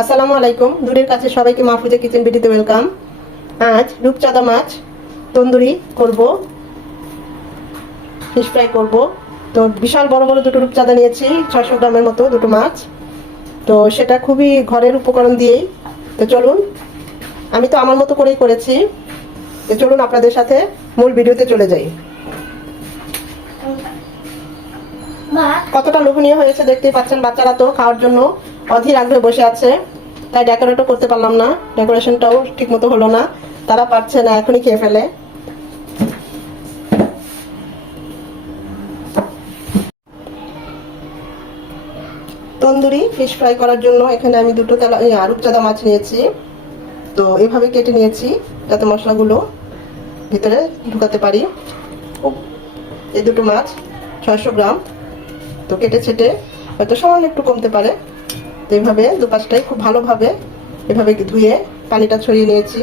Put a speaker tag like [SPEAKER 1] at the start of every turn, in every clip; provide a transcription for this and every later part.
[SPEAKER 1] আসসালামু আলাইকুম। দূরের কাছে সবাইকে মাহফুজা কিচেন বিডিতে ওয়েলকাম। আজ রূপচাঁদা মাছ তন্দুরি করব ফিশ ফ্রাই করব। তো বিশাল বড় বড় দুটো রূপচাঁদা নিয়েছি ছশো গ্রামের মতো দুটো মাছ। তো সেটা খুবই ঘরের উপকরণ দিয়েই। তো চলুন আমি তো আমার মতো করেই করেছি। তো চলুন আপনাদের সাথে মূল ভিডিওতে চলে যাই। কতটা লোভনীয় হয়েছে দেখতেই পাচ্ছেন বাচ্চারা তো খাওয়ার জন্য। অধীর আগ্রহে বসে আছে। তাই ডেকোরেটও করতে পারলাম না। ডেকোরেশনটাও ঠিক মতো হলো না। তারা পারছে না, এখনই খেয়ে ফেলে। তন্দুরি ফিশ ফ্রাই করার জন্য এখানে আমি দুটো তেলা রূপচাঁদা মাছ নিয়েছি। তো এইভাবে কেটে নিয়েছি, যাতে মশলাগুলো ভিতরে ঢুকাতে পারি। এই দুটো মাছ ছয়শো গ্রাম। তো কেটে ছেটে হয়তো সামান্য একটু কমতে পারে। তো এইভাবে দুপাশটাই খুব ভালোভাবে এভাবে ধুয়ে পানিটা ছড়িয়ে নিয়েছি।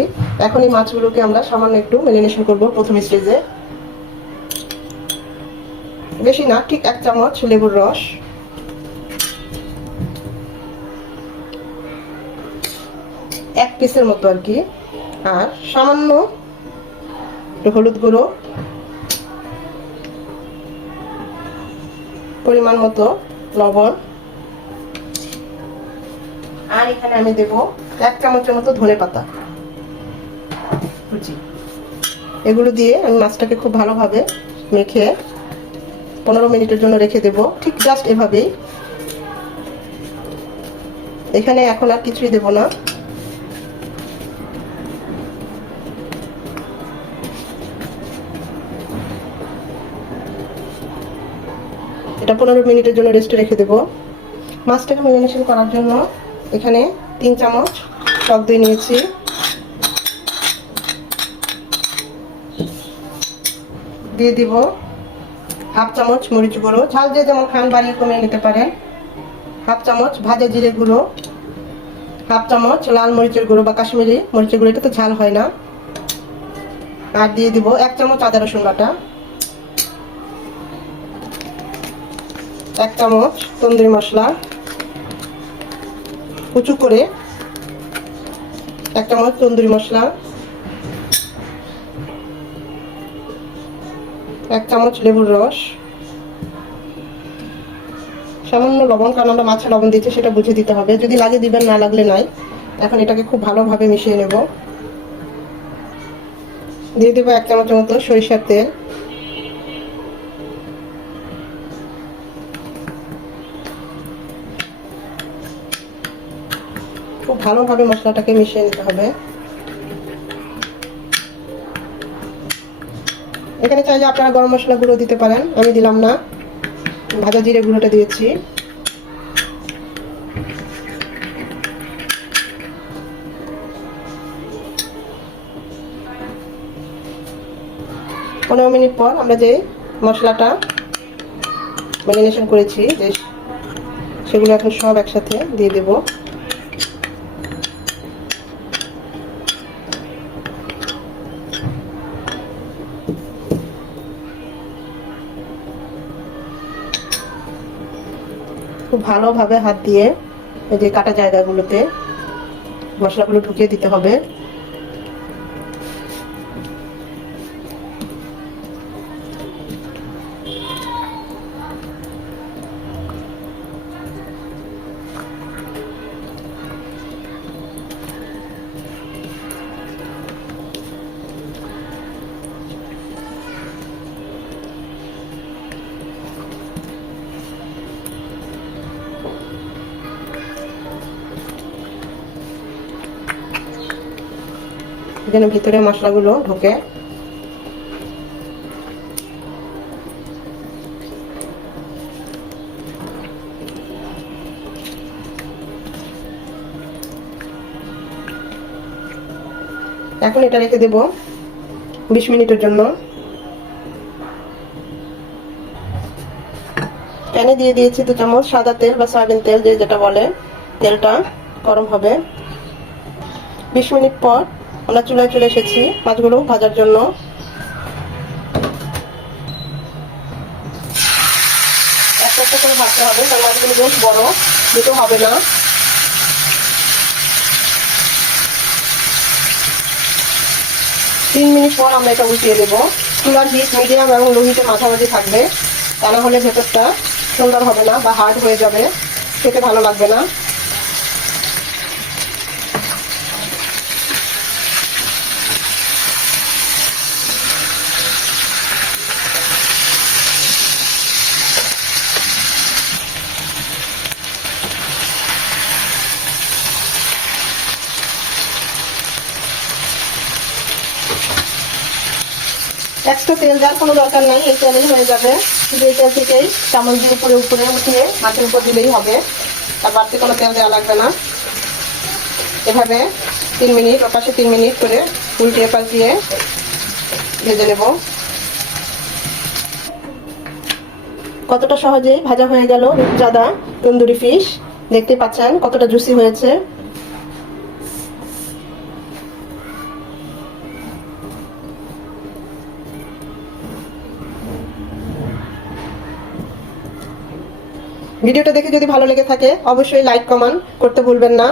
[SPEAKER 1] এখন এই মাছগুলোকে আমরা সামান্য একটু মেরিনেশন করব প্রথম স্টেজে। বেশি না, ঠিক এক চামচ লেবুর রস। এক পিসের মতো আর কি। আর সামান্য হলুদ গুঁড়ো। পরিমাণ মতো লবণ। আর এখানে আমি দেব এক চামচের মতো ধনে পাতা। কুচি। এগুলো দিয়ে আমি মাছটাকে খুব ভালোভাবে মেখে পনেরো মিনিটের জন্য রেখে দেব। ঠিক জাস্ট এভাবেই। এখানে এখন আর কিছুই দেব না। এটা পনেরো মিনিটের জন্য রেস্টে রেখে দেবো। মাছটাকে ম্যারিনেশন করার জন্য এখানে তিন চামচ টক দই নিয়েছি। দিয়ে দিব হাফ চামচ মরিচ গুঁড়ো। ঝাল যে যেমন খান, বাড়িয়ে কমিয়ে নিতে পারেন। হাফ চামচ ভাজা জিরে গুঁড়ো। হাফ চামচ লাল মরিচের গুঁড়ো বা কাশ্মীরি মরিচের গুঁড়ো এটা তো ঝাল হয় না। আর দিয়ে দিব এক চামচ আদা রসুন বাটা। এক চামচ তন্দুরি মশলা। উঁচু করে এক চামচ তন্দুরি মশলা, এক চামচ লেবুর রস, সামান্য লবণ, কারণ আমরা মাছে লবণ দিচ্ছি, সেটা বুঝে দিতে হবে। যদি লাগে দিবেন, না লাগলে নাই। এখন এটাকে খুব ভালোভাবে মিশিয়ে নেব। দিয়ে দেবো এক চামচের মতো সরিষার তেল। খুব ভালোভাবে মশলাটাকে মিশিয়ে নিতে হবে। এখানে চাইলে আপনারা গরম মশলা গুঁড়ো দিতে পারেন, আমি দিলাম না। ভাজা জিরে গুঁড়োটা দিয়েছি। পনেরো মিনিট পর আমরা যে মশলাটা ম্যারিনেশন করেছি, যে সেগুলো এখন সব একসাথে দিয়ে দেবো। খুব ভালোভাবে হাত দিয়ে এই যে কাটা জায়গাগুলোতে মশলাগুলো ঢুকিয়ে দিতে হবে। যেন ভিতরে মশলাগুলো ঢোকে। এখন এটা রেখে দেব বিশ মিনিটের জন্য। প্যানে দিয়ে দিয়েছি দু চামচ সাদা তেল বা সয়াবিন তেল, যে যেটা বলে তেলটা গরম হবে। বিশ মিনিট পর আমরা চুলায় চলে এসেছি, মাছগুলো ভাজার জন্য। একটা একটা করে হবে, কারণ মাছগুলো বেশ বড় হবে না। তিন মিনিট পর আমরা এটা দেবো। চুলার এবং থাকবে। তা না হলে ভেতরটা সুন্দর হবে না বা হার্ড হয়ে যাবে। খেতে ভালো লাগবে না। এক্সট্রা তেল দেওয়ার কোনো দরকার নাই, এই তেলেই হয়ে যাবে। শুধু এই তেল থেকেই চামচ দিয়ে উপরে উপরে উঠিয়ে মাছের উপর দিলেই হবে। তার বাড়তি কোনো তেল দেওয়া লাগবে না। এভাবে তিন মিনিট, ওপাশে তিন মিনিট করে উল্টিয়ে পাল্টিয়ে ভেজে নেব। কতটা সহজেই ভাজা হয়ে গেল রূপচাঁদা তন্দুরি ফিশ। দেখতে পাচ্ছেন কতটা জুসি হয়েছে। ভিডিওটা দেখে যদি ভালো লেগে থাকে অবশ্যই লাইক কমেন্ট করতে ভুলবেন না।